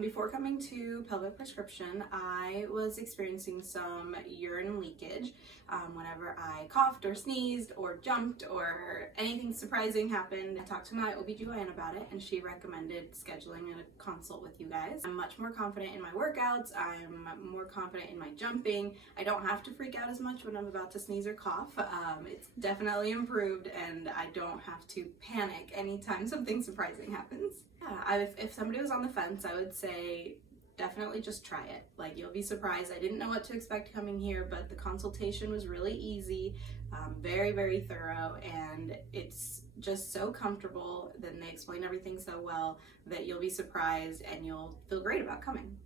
Before coming to pelvic prescription, I was experiencing some urine leakage whenever I coughed or sneezed or jumped or anything surprising happened. I talked to my OB/GYN about it and she recommended scheduling a consult with you guys. I'm much more confident in my workouts. I'm more confident in my jumping. I don't have to freak out as much when I'm about to sneeze or cough. It's definitely improved and I don't have to panic anytime something surprising happens. Yeah, if somebody was on the fence, I would say definitely just try it. Like, you'll be surprised. I didn't know what to expect coming here, but the consultation was really easy, very, very thorough, and it's just so comfortable. Then they explain everything so well that you'll be surprised and you'll feel great about coming.